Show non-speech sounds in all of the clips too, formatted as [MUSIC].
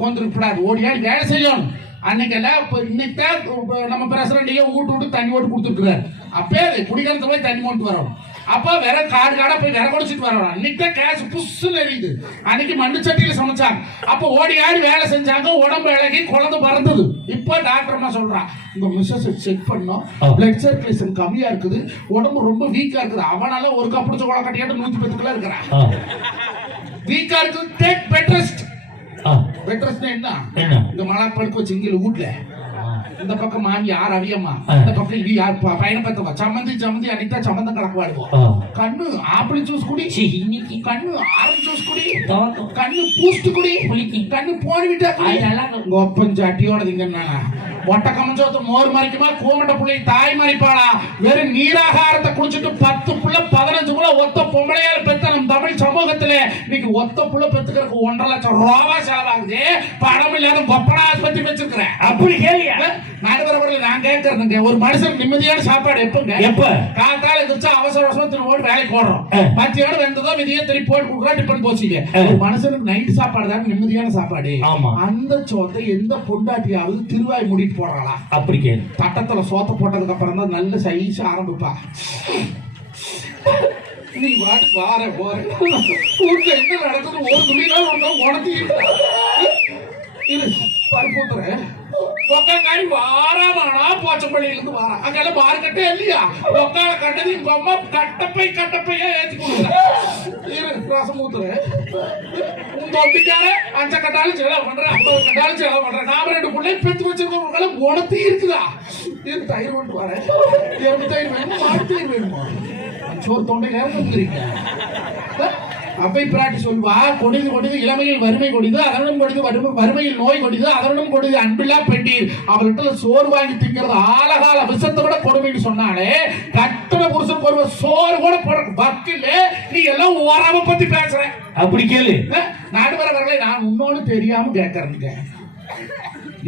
கொண்டிருக்கூடாது ஓடியாடி வேலை செய்யணும்? அன்னைக்கு எல்லாம் இப்போ இன்னைக்கு தான் நம்ம பிரசிடண்டையே வீட்டு விட்டு தண்ணி ஓட்டு கொடுத்துருக்குறாரு. அப்பே குடிக்கிறத போய் தண்ணி ஓட்டு வரோம். அப்போ வேற காடு காடா போய் விற குடிச்சிட்டு வரோம். அன்னைக்கு தான் கேஸ் புஷ்ஷுன்னு எரியுது. அன்னைக்கு மண்ணு சட்டியில சமைச்சாங்க. அப்போ ஓடி ஆடி வேலை செஞ்சாங்க உடம்பு இழகி குழந்தை பறந்தது. இப்போ டாக்டர் அம்மா சொல்றான் உங்க மிஸ்ஸஸ் செக் பண்ணோம். பிளட் சர்க்குலேஷன் கம்மியா இருக்குது. உடம்பு ரொம்ப வீக்கா இருக்குது. அவனால ஒரு கப்பிடிச்ச குளம் கட்டியாட்டு நூத்தி பத்து கிலோ இருக்கிறான். ஆ, வீக்கா இருக்குது. டேக் பெட்ரஸ்ட் பெட்ரஸ்ட் என்ன? என்ன? இந்த மலா படுக்க வச்சு இங்க வீட்டுல ஆ, இந்த பக்கம் மாமி யார் அவியம்மா. இந்த பக்கம் இது யார்? ப- பையனை பத்தவா சம்மந்தி சம்மந்தி தான் சம்மந்தம் கலக்குவாடுவோம் ஆ. கண்ணு ஆப்பிள் ஜூஸ் குடி. இன்னைக்கு. கண்ணு ஆரஞ்சு ஜூஸ் குடி. கண்ணு பூஸ்ட் குடி. கண்ணு போனி விட்டா ஒப்பன் சட்டியோட திங்கன்னா ஒட்ட கமஞ்சோத்து மோர் மறிக்குமா? கூமட்ட புள்ளை தாய் மறிப்பாளா? வெறும் நீராகாரத்தை குடிச்சிட்டு பத்து புள்ள பதினஞ்சு புள்ள ஒத்த பொம்பளையால பெத்த நம்ம தமிழ் சமூகத்துல இன்னைக்கு ஒத்த புள்ள பெத்துக்கிறதுக்கு ஒன்றரை லட்சம் ரூபா செலவாகுது. பணம் இல்லாத கொப்பனா ஆஸ்பத்திரி வச்சிருக்கிறேன். அப்படி கேளியா நடுவரவர்கள் நான் கேட்கறதுங்க. ஒரு மனுஷன் நிம்மதியான சாப்பாடு எப்பங்க? எப்ப? காத்தால எந்திரிச்சா அவசர அவசரம் திரும்ப ஓடி வேலைக்கு போடுறோம். மத்தியானம் வெந்ததோ விதியை திருப்பி போட்டு கொடுக்குறா டிஃபன் போச்சுங்க. ஒரு மனுஷனுக்கு நைட் சாப்பாடு தான் நிம்மதியான சாப்பாடு. ஆமா. அந்த சோத்தை எந்த பொண்டாட்டியாவது திருவாய் மூடிட்டு போடுறாளா அப்படி கேளு. தட்டத்துல சோத்தை போட்டதுக்கு அப்புறம் தான் நல்ல சைஸ் ஆரம்பிப்பா. நீ வாட்டு வார போற வீட்டுல என்ன நடக்குது ஒரு துணியில உனக்கு இது பருப்பு ஊத்துறேன். ஒக்காரி வாரமானா போச்சப்பள்ளியில இருந்து வாரா. அங்கெல்லாம் மார்க்கெட்டே இல்லையா? ஒக்கால கட்டது எங்க அம்மா கட்டப்பை கட்டப்பையா ஏத்தி கொடுக்குறேன் ரசம் ஊத்துறேன் உங்க ஒப்பிக்கால அஞ்ச கட்டாலும் செலவு பண்றேன் ஐம்பது கட்டாலும் செலவு பண்றேன். நாம ரெண்டு பிள்ளை பெத்து வச்சிருக்கவங்க குணத்தி இருக்குதா? இது தயிர் கொண்டு வரேன். எறும்பு தயிர் வேணுமா? மாட்டு தயிர் வேணுமா? சோறு தொண்டை இறந்துக்கிறீங்க அப்பை பிராட்டி சொல்வா கொடிது கொடிது இளமையில் வறுமை கொடிது அதனும் கொடிது வறுமை வறுமையில் நோய் கொடிது அதனும் கொடிது அன்பில்லா பெண்டீர் அவர்கிட்ட சோறு வாங்கி திங்கிறது ஆலகால விஷத்தை விட கொடுமைன்னு சொன்னாலே கட்டண புருஷன் பொறுவ சோறு கூட போட வக்கில் நீ எல்லாம் உறவை பத்தி பேசுற. அப்படி கேளு. நடுவரவர்களை நான் இன்னொன்னு தெரியாம கேட்கறேங்க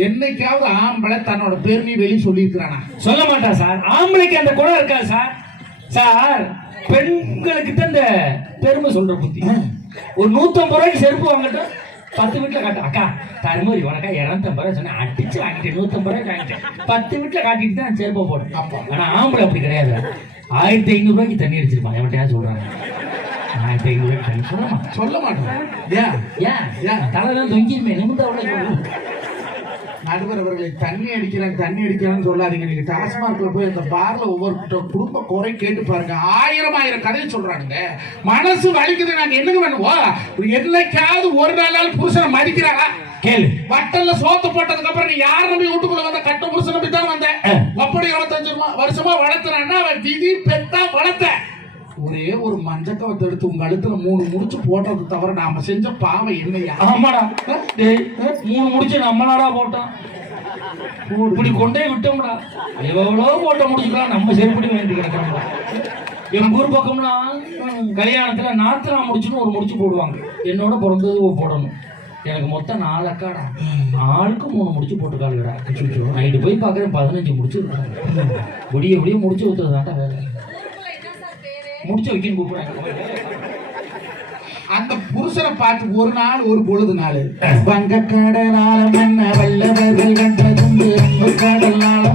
என்னைக்காவது ஆம்பளை தன்னோட பெருமை வெளி சொல்லியிருக்கிறானா? சொல்ல மாட்டா சார். ஆம்பளைக்கு அந்த குணம் இருக்கா சார். சார் பெண்களுக்கு தான் இந்த பெருமை சொல்ற புத்தி. ஒரு நூத்தம்பது ரூபாய்க்கு செருப்பு வாங்கட்டும் பத்து வீட்டுல காட்டு அக்கா தருமபுரி உனக்கா இரநூத்தம்பது ரூபாய் சொன்னேன். அடிச்சு வாங்கிட்டேன் நூத்தம்பது ரூபாய்க்கு வாங்கிட்டேன். பத்து வீட்டுல காட்டிட்டு தான் செருப்பை போடும் அப்போ. ஆனா ஆம்பளை அப்படி கிடையாது. ஆயிரத்தி ஐநூறு ரூபாய்க்கு தண்ணி அடிச்சிருப்பான். எவன்கிட்டயா சொல்றாங்க. ஆயிரத்தி ஐநூறு ரூபாய்க்கு தண்ணி. சொல்ல மாட்டான் சொல்ல மாட்டேன் ஏன்? ஏன்? ஏன்? தலை தான் தொங்கிருமே நிமிந்த அவ்வளோ நடுவரவர்களை தண்ணி அடிக்கிறாங்க தண்ணி அடிக்கிறான்னு சொல்லாதீங்க. நீங்க டாஸ்மார்க்ல போய் அந்த பார்ல ஒவ்வொரு குடும்ப குறை கேட்டு பாருங்க. ஆயிரம் ஆயிரம் கதையை சொல்றாங்க மனசு வலிக்குது நாங்க என்னங்க பண்ணுவோம்? என்னைக்காவது ஒரு நாளாவது புருஷனை மதிக்கிறாரா? கேளு. வட்டல்ல சோத்து போட்டதுக்கு அப்புறம் நீ யார் நம்பி வீட்டுக்குள்ள வந்த? கட்ட புருஷன் நம்பி தான் வந்தேன் ஆ. அப்படி இருபத்தஞ்சு வருஷமா வளர்த்துறான்னா அவன் விதி பெத்தா வளர்த்த ஒரே ஒரு மஞ்சக்கவத்தை எடுத்து உங்க அழுத்துல மூணு முடிச்சு போட்டது தவிர நாம செஞ்ச பாவம் என்னையா? ஆமாடா. டேய் மூணு முடிச்சு நம்மளாடா போட்டோம் இப்படி கொண்டே விட்டோம்டா. எவ்வளோ போட்ட முடிச்சுக்கலாம் நம்ம செருப்படி வேண்டி கிடக்கிறோம்டா எங்க ஊர் பக்கம்லாம் கல்யாணத்துல நாத்தனா முடிச்சுன்னு ஒரு முடிச்சு போடுவாங்க. என்னோட பிறந்தது போடணும். எனக்கு மொத்தம் நாலு அக்காடா. ஆளுக்கு மூணு முடிச்சு போட்டுக்காளுடா நைட்டு போய் பார்க்குறேன் பதினஞ்சு முடிச்சு இருக்காங்க விடிய விடிய முடிச்சு ஊத்துறதாண்டா வேலை. முடிச்சு வைக்கணும் கூப்பிடுறாங்க அந்த புருஷனை பார்த்து ஒரு நாள் ஒரு பொழுது நாள். வங்க கடலால மன்ன வல்லவர்கள் கண்டதுண்டு அன்பு கடலால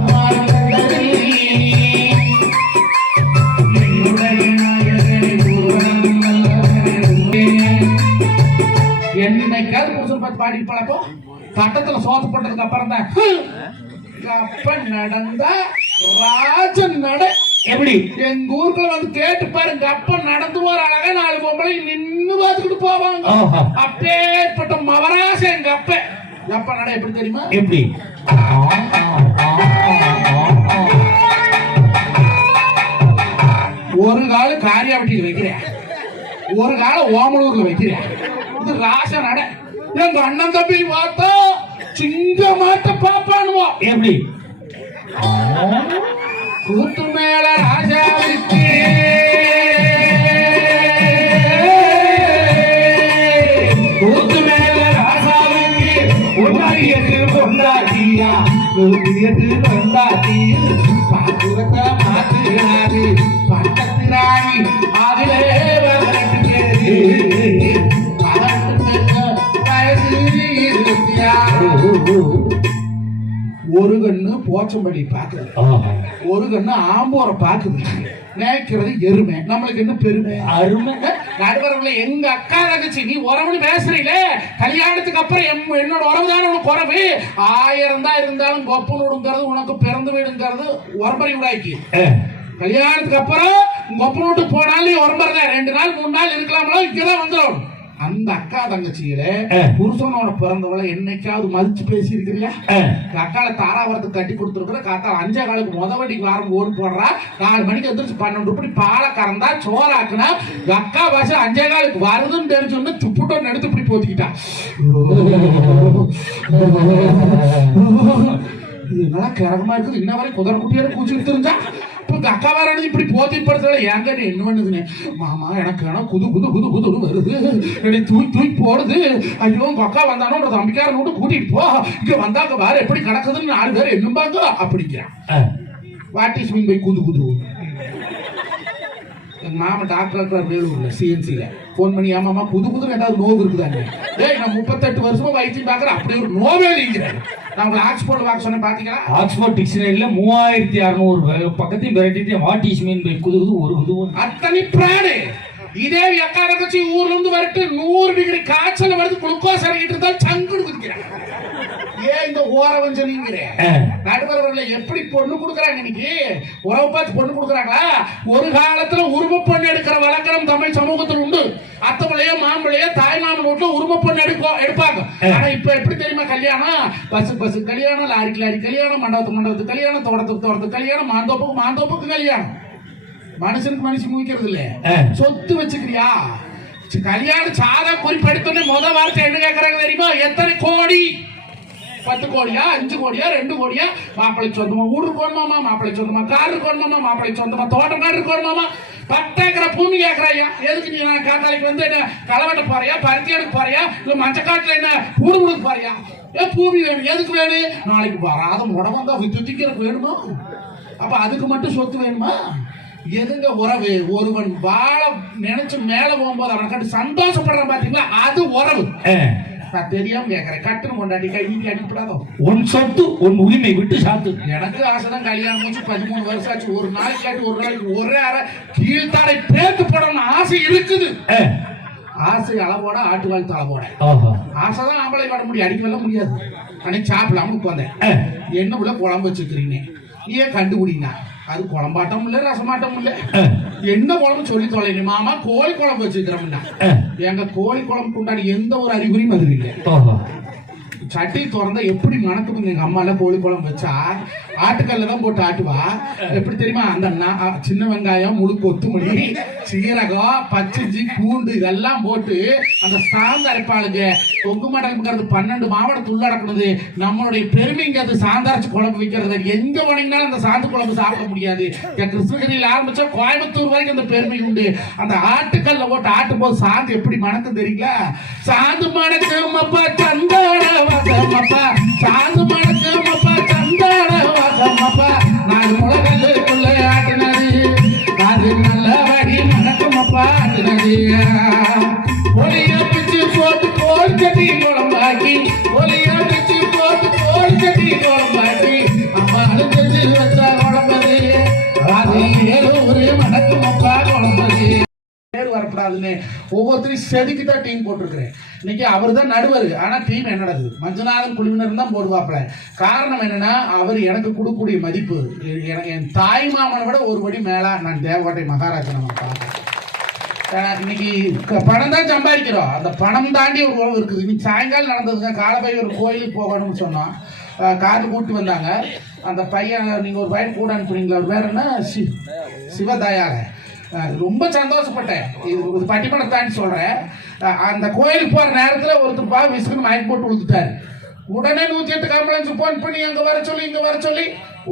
என்னைக்காவது புருஷன் பார்த்து பாடி பழக்கம்? பட்டத்துல சோத்து போட்டதுக்கு அப்புறம் தான் நடந்த நடந்தா ராஜன் நட. எப்படி? எங்க ஊருக்குள்ள வந்து கேட்டு பாருங்க. அப்ப நடந்து போற அழகா நாலு பொம்பளை நின்னு பார்த்துக்கிட்டு போவாங்க. அப்பேற்பட்ட மவராசம் எங்க அப்ப. எப்ப நட எப்படி தெரியுமா? எப்படி? ஒரு கால காரியாவட்டியில் வைக்கிறேன் ஒரு கால ஓமலூர்ல வைக்கிறேன் இது ராச நட. எங்க அண்ணன் தம்பி பார்த்தா சிங்க மாட்ட பாப்பானுவோம் எப்படி? கூத்து மேல ராஜாவுக்கு கூத்து மேல ராசாவுக்கு ஒன்னாடி எட்டு கொண்டாட்டியா நூத்தி கொண்டாட்டி பாக்குறத மாத்துறாரு பக்கத்து ராணி அதிலே வரட்டு கேது பதினெட்டு வயசு ஒரு கண்ணு போச்சம்பள்ளி பாக்குது ஆஹா. ஒரு கண்ணு ஆம்போரை பாக்குது மேய்க்கிறது எருமை. நம்மளுக்கு என்ன பெருமை? அருமை. நடுவர்கள எங்க அக்கா தங்கச்சி நீ உறவுன்னு பேசுறீல கல்யாணத்துக்கு அப்புறம் என்னோட உறவு தானே உனக்கு உறவு? ஆயிரம் தான் இருந்தாலும் கொப்பு நோடுங்கிறது உனக்கு பிறந்து வீடுங்கிறது உரம்பரை விடாய்க்கு ஆ. கல்யாணத்துக்கு அப்புறம் கொப்பு நோட்டு போனாலும் உரம்பரை தான். ரெண்டு நாள் மூணு நாள் இருக்கலாமோ இங்கதான் வந்துடும் அந்த அக்கா தங்கச்சியில. புருஷனோட பிறந்தவளை என்னைக்காவது மதிச்சு பேசியிருக்கிறியா ஆ. அக்கால தாராவரத்துக்கு கட்டி கொடுத்துருக்குற காத்தா அஞ்சே காலுக்கு முத வண்டிக்கு வாரம் ஓடி போடுறா. நாலு மணிக்கு எந்திரிச்சு பன்னெண்டு ரூபாய் பாலை கறந்தா சோறாக்குனா அக்கா பாஷை அஞ்சே காலுக்கு வருதுன்னு தெரிஞ்சோன்னு துப்புட்டோன்னு எடுத்து இப்படி போத்திக்கிட்டா. [LAUGHS] நல்லா கிரகமா இருக்குது. இன்ன வரை குதிரை குட்டியோட கூச்சிட்டு தெரிஞ்சா இப்போ அக்கா வேற இப்படி போத்தி படுத்தல ஏங்க என்ன பண்ணுதுன்னு மாமா எனக்கு வேணா குது குது குது குதுன்னு வருது. என்னை தூக்கி தூக்கி போடுது. ஐயோ உங்க அக்கா வந்தானோ ஒரு தம்பிக்காரன் விட்டு கூட்டிட்டு போ. இங்க வந்தாங்க வேற எப்படி கிடக்குதுன்னு நாலு பேர் என்னம்பாங்க அப்படிங்கிறான். ஆ. வாட் இஸ் மீன் பை குது குது? மாமா டாக்டர் இருக்கிறார் வேலூர்ல சிஎன்சில ஃபோன் பண்ணி ஏமாமா புது புது ஏதாவது நோவு இருக்குதாங்க ஏய் நான் முப்பத்தெட்டு வருஷமா வைத்தியம் பார்க்குறேன். அப்படி ஒரு நோவே இல்லைங்கிறேன் நான் உங்களை ஆக்ஸ்போர்ட் வாங்க சொன்னேன் பாத்தீங்களா? ஆக்ஸ்போர்ட் டிக்ஷனரியில மூவாயிரத்தி அறுநூறு பக்கத்தையும் விரட்டிட்டு வாட் இஸ் மீன் பை குது ஒரு குது அத்தனை பிராடு இதே அக்கா தங்கச்சி ஊர்ல இருந்து வரட்டு நூறு டிகிரி காய்ச்சல் வருது குளுக்கோஸ் இறங்கிட்டு இருந்தா சங்குடு குதிக்கிறேன் ஏன் இந்த ஓர வஞ்சனீங்கிறேன் எப்படி பொண்ணு கொடுக்குறாங்க இன்னைக்கு? உறவு பார்த்து பொண்ணு கொடுக்குறாங்களா? ஒரு காலத்துல உருவ பொண்ணு எடுக்கிற வழக்கம் தமிழ் சமூகத்தில் உண்டு. அத்தமலையோ மாம்பழையோ தாய் மாமன் வீட்டுல உருவ பொண்ணு எடுக்கோ எடுப்பாங்க. ஆனா இப்ப எப்படி தெரியுமா கல்யாணம்? பஸ் பஸ் கல்யாணம் லாரிக்கு லாரி கல்யாணம் மண்டபத்துக்கு மண்டபத்துக்கு கல்யாணம் தோட்டத்துக்கு தோட்டத்துக்கு கல்யாணம் மாந்தோப்புக்கு மாந்தோப்புக்கு கல்யாணம். மனுஷனுக்கு மனுஷன் முழிக்கிறது இல்ல. சொத்து வச்சுக்கிறியா? கல்யாணம் சாதா குறிப்பெடுத்தோடனே முத வார்த்தை என்ன கேட்கறாங்க தெரியுமா? எத்தனை கோடி? பத்து கோடியா அஞ்சு கோடியா ரெண்டு கோடியா? மாப்பிள்ளை சொந்தமா வீடு இருக்கணுமாமா மாப்பிள்ளை சொந்தமா கார் இருக்கணுமாமா மாப்பிள்ளை சொந்தமா தோட்டம் காடு இருக்கணுமாமா பத்து ஏக்கரை பூமி கேட்கறாயா எதுக்கு நீ நான் காத்தாளிக்கு வந்து என்ன களவெட்ட போறியா பருத்தி எடுக்க போறியா இல்ல மஞ்சக்காட்டுல என்ன ஊடு கொடுக்க போறியா? ஏ பூமி வேணும். எதுக்கு வேணும்? நாளைக்கு வராத உடம்பு வந்தா வித்து வேணுமா? அப்ப அதுக்கு மட்டும் சொத்து வேணுமா? எதுங்க உறவு? ஒருவன் வாழ நினைச்சு மேல போகும்போது அவனை கண்டு சந்தோஷப்படுறான் பாத்தீங்களா? அது உறவு. நான் தெரியாம கட்டுன்னு கொண்டாடி கை நீட்டி அடிப்படாதோ உன் சொத்து உன் உரிமை விட்டு சாத்து எனக்கு ஆசைதான் கல்யாணம் முடிச்சு பதிமூணு வருஷம் ஆச்சு ஒரு நாளைக்கு ஒரு நாளைக்கு ஒரே அரை கீழ்த்தாடை பேத்து போடணும்னு ஆசை இருக்குது. ஆசை அளவோட ஆட்டு வாழ்த்து அளவோட ஆஹா. ஆசைதான் ஆம்பளை பாட முடியும் அடிக்கலாம் முடியாது அன்னைக்கு சாப்பிடலாம உட்காந்தேன். என்ன உள்ள குழம்பு வச்சுக்கிறீங்க நீ ஏன் கண்டுபிடிங்க அது குழம்பாட்டம் இல்ல ரசமாட்டம் இல்ல. என்ன குழம்பு சொல்லி தொலைங்க மாமா கோழி குழம்பு வச்சுக்கிறோம்னா ஆ. எங்க கோழி குழம்புக்கு உண்டான எந்த ஒரு அறிகுறியும் அது இல்லை. சட்டி திறந்தா எப்படி மணக்குதுங்க எங்க அம்மா எல்லாம் கோழி குழம்பு வச்சா? ஆட்டுக்கல்ல தான் போட்டு ஆட்டுவா? எப்படி தெரியுமா? அந்த சின்ன வெங்காயம் முழு கொத்துமல்லி சீரகம் பச்சைஞ்சி பூண்டு இதெல்லாம் போட்டு அந்த சாந்து அரைப்பாளுங்க. கொங்கு மடங்கிறது பன்னெண்டு மாவட்டம் துள்ளடக்குனது நம்மளுடைய பெருமைங்க அது சாந்தாரிச்சு குழம்பு வைக்கிறது எங்க போனீங்கன்னாலும் அந்த சாந்து குழம்பு சாப்பிட முடியாது. என் கிருஷ்ணகிரியில் ஆரம்பிச்சா கோயம்புத்தூர் வரைக்கும் அந்த பெருமை உண்டு. அந்த ஆட்டுக்கல்ல போட்டு ஆட்டும் போது சாந்து எப்படி மணக்கும் தெரியுங்களா? சாந்து மணக்கம் அப்பா சந்தான வாசம் சாந்து மணக்கும் சந்தான வாசம் நான் முளகல்லுக்குள்ள ஆட்டினது அது நல்ல வடி மணக்கும் ஆட்டினது ஒளிய பிச்சு போட்டு கோல் கட்டி குழம்பாக்கி ஒளிய பேர் ஒவ்வொருத்தரையும் செதுக்கி தான் டீம் போட்டிருக்கிறேன். இன்னைக்கு அவர் தான் நடுவர். ஆனால் டீம் என்னடது? மஞ்சநாதன் குழுவினர் தான் போடுவாப்புல. காரணம் என்னன்னா அவர் எனக்கு கொடுக்கக்கூடிய மதிப்பு. எனக்கு என் தாய் மாமனை விட ஒரு படி மேலே நான் தேவகோட்டை மகாராஜா நம்ம பார்க்குறேன் இன்னைக்கு க- பணம் தான் சம்பாதிக்கிறோம். அந்த பணம் தாண்டி ஒரு உறவு இருக்குது. இன்னைக்கு சாயங்காலம் நடந்ததுங்க. காலபை ஒரு கோயிலுக்கு போகணும்னு சொன்னோம் கார் கூப்பிட்டு வந்தாங்க. அந்த பையன் நீங்கள் ஒரு பையன் கூட அனுப்புறீங்களா? அவர் பேர் என்ன? சிவ சிவதயால ரொம்ப சந்தோஷப்பட்டேன். இது பட்டிமணத்தான்னு சொல்கிறேன் அந்த கோயிலுக்கு போகிற நேரத்தில் ஒருத்தர் பா விசுக்குன்னு மயக்கம் போட்டு விழுந்துட்டாரு உடனே நூற்றி எட்டு ஆம்புலன்ஸ் ஃபோன் பண்ணி அங்கே வர சொல்லி இங்கே வர சொல்லி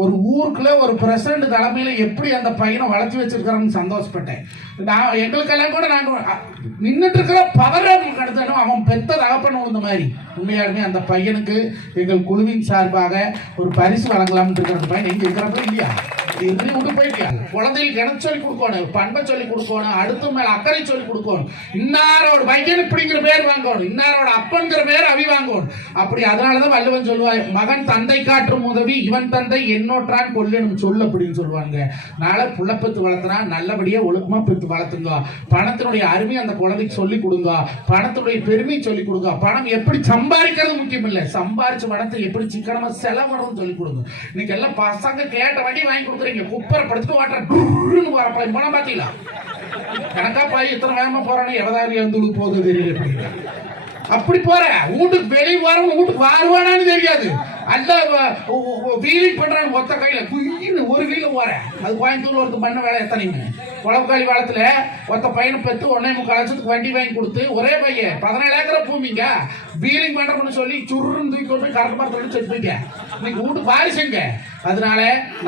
ஒரு ஊருக்குள்ள ஒரு பிரசிடண்ட் தலைமையில் எப்படி அந்த பையனை வளர்த்து வச்சிருக்கிறான்னு சந்தோஷப்பட்டேன். நான் எங்களுக்கெல்லாம் கூட நாங்கள் நின்றுட்டு இருக்கிற பவரை கடத்தணும் அவன் பெத்த தகப்பன் விழுந்த மாதிரி. உண்மையாலுமே அந்த பையனுக்கு எங்கள் குழுவின் சார்பாக ஒரு பரிசு வழங்கலாம்னு இருக்கிற பையன் எங்கே இருக்கிறப்ப இல்லையா? இப்படி விட்டு போயிட்டியா? குழந்தைகளுக்கு எனக்கு சொல்லி கொடுக்கணும் பண்பை சொல்லி கொடுக்கணும் அடுத்த மேல அக்கறை சொல்லி கொடுக்கணும். இன்னாரோட பையன் இப்படிங்கிற பேர் வாங்கணும். இன்னாரோட அப்பன்கிற பேர் அவி வாங்கணும். அப்படி அதனாலதான் வள்ளுவன் சொல்லுவாய் மகன் தந்தை காற்றும் உதவி இவன் தந்தை என்னோற்றான் கொல்லணும் சொல் அப்படின்னு சொல்லுவாங்க. நால புள்ளப்பத்து வளர்த்தனா வளர்த்துனா நல்லபடியா ஒழுக்கமா பித்து வளர்த்துங்க. பணத்தினுடைய அருமை அந்த குழந்தைக்கு சொல்லி கொடுங்க. பணத்தினுடைய பெருமை சொல்லி கொடுங்க. பணம் எப்படி சம்பாதிக்கிறது முக்கியம் இல்லை சம்பாதிச்ச பணத்தை எப்படி சிக்கனமா செலவிடணும் சொல்லி கொடுங்க. இன்னைக்கு எல்லாம் பசங்க கேட்ட வண்டி வாங்கி கொடுக்குறீங்க குப்பரை படுத்து வாட்டர் வரப்ப பணம் பாத்தீங்களா? எனக்கா பழைய இத்தனை வேகமா போறானே எவதாரி வந்து போகுது தெரியல அப்படி போற வீட்டுக்கு வெளியே போறவன் வீட்டுக்கு வருவானான்னு தெரியாது. அல்ல வீலிங் பண்றான் மொத்த கையில. குயின்னு ஒரு வீல போற. அது கோயம்புத்தூர் ஒருத்த பண்ண வேலை எத்தனைங்க குளவுக்காளி காலத்துல ஒத்த பையனை பெத்து ஒன்னே முக்கால் லட்சத்துக்கு வண்டி வாங்கி கொடுத்து ஒரே பையன் பதினேழு ஏக்கரை பூமிங்க. வீலிங் பண்றோம்னு சொல்லி சுருன்னு தூக்கி கொண்டு கரண்ட் மரத்துல செத்து போயிட்டேன் இன்னைக்கு வீட்டுக்கு வாரிசுங்க. அதனால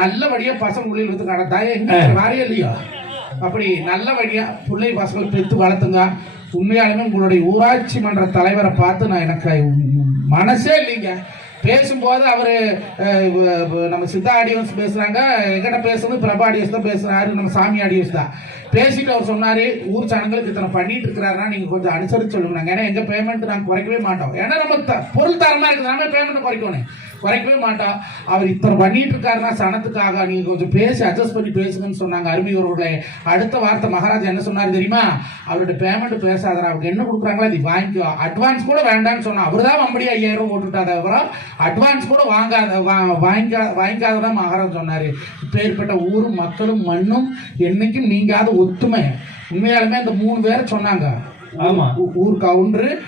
நல்லபடியா பசங்க உள்ளில் வந்து கடத்தா. எங்க வாரியம் இல்லையோ? அப்படி நல்ல வழியா பிள்ளை பசங்களை பெற்று வளர்த்துங்க. உண்மையாலுமே உங்களுடைய ஊராட்சி மன்ற தலைவரை பார்த்து நான் எனக்கு மனசே இல்லைங்க. பேசும்போது அவர் நம்ம சித்தா ஆடியன்ஸ் பேசுகிறாங்க எங்கிட்ட பேசுறது பிரபா ஆடியன்ஸ் தான் பேசுகிறாரு நம்ம சாமி ஆடியன்ஸ் தான். பேசிட்டு அவர் சொன்னார் ஊர் ஜனங்களுக்கு இத்தனை பண்ணிட்டு இருக்கிறாருன்னா நீங்கள் கொஞ்சம் அனுசரிச்சு சொல்லுங்க நாங்கள் ஏன்னா எங்கள் பேமெண்ட் நாங்கள் குறைக்கவே மாட்டோம். ஏன்னா நம்ம த- பொருள் தரமாக இருக்குது. நம்ம பேமெண்ட் குறைக்கணும். குறைக்கவே மாட்டோம். அவர் இத்தனை பண்ணிட்டு இருக்காருன்னா சனத்துக்காக நீங்கள் கொஞ்சம் பேசி அட்ஜஸ்ட் பண்ணி பேசுங்கன்னு சொன்னாங்க அருமையோருடைய அடுத்த வார்த்தை மகாராஜா என்ன சொன்னார் தெரியுமா? அவருடைய பேமெண்ட் பேசாதான் அவருக்கு என்ன கொடுக்குறாங்களோ அது வாங்கிக்கோ அட்வான்ஸ் கூட வேண்டாம்னு சொன்னால் அவர் தான் மம்படி ஐயாயிரம் போட்டுட்டாத அப்புறம் அட்வான்ஸ் கூட வாங்காத வா- வாங்கிக்கா வாங்கிக்காததான் மகாராஜ் சொன்னாரு. இப்பேற்பட்ட ஊரும் மக்களும் மண்ணும் என்னைக்கும் நீங்காத ஒத்துமை. உண்மையாலுமே இந்த மூணு பேரை சொன்னாங்க. ஆமா. ஊ- ஊர் கவுண்டரு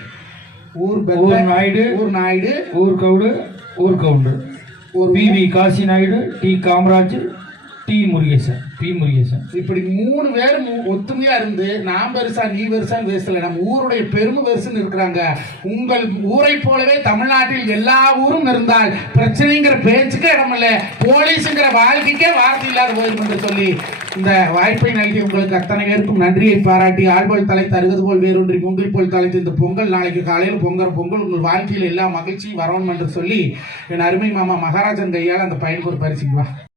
ஊர் ஊர் நாயுடு ஊர் நாயுடு ஊர் கவுடு ஊர் கவுண்டு ஒரு P V Kasi Naidu T Kamaraj T Murugesan. P Murugesan இப்படி மூணு பேர் ஒத்துமையா இருந்து நான் பெருசா நீ பெருசான்னு பேசல நம்ம ஊருடைய பெருமை பெருசுன்னு இருக்கிறாங்க. உங்கள் ஊரை போலவே தமிழ்நாட்டில் எல்லா ஊரும் இருந்தால் பிரச்சனைங்கிற பேச்சுக்கே இடமில்ல போலீஸுங்கிற வாழ்க்கைக்கே வார்த்தை இல்லாத போயிடும் என்று சொல்லி இந்த வாய்ப்பை நல்கி உங்களுக்கு அத்தனை பேருக்கும் நன்றியை பாராட்டி ஆழ்வாள் தலை தருவது போல் வேறொன்றி பொங்கல் போல் தலைத்து இந்த பொங்கல் நாளைக்கு காலையில் பொங்கல் பொங்கல் உங்கள் வாழ்க்கையில் எல்லா மகிழ்ச்சியும் வரணும் என்று சொல்லி என் அருமை மாமா மகாராஜன் கையால் அந்த பையனுக்கு ஒரு பரிசுக்கு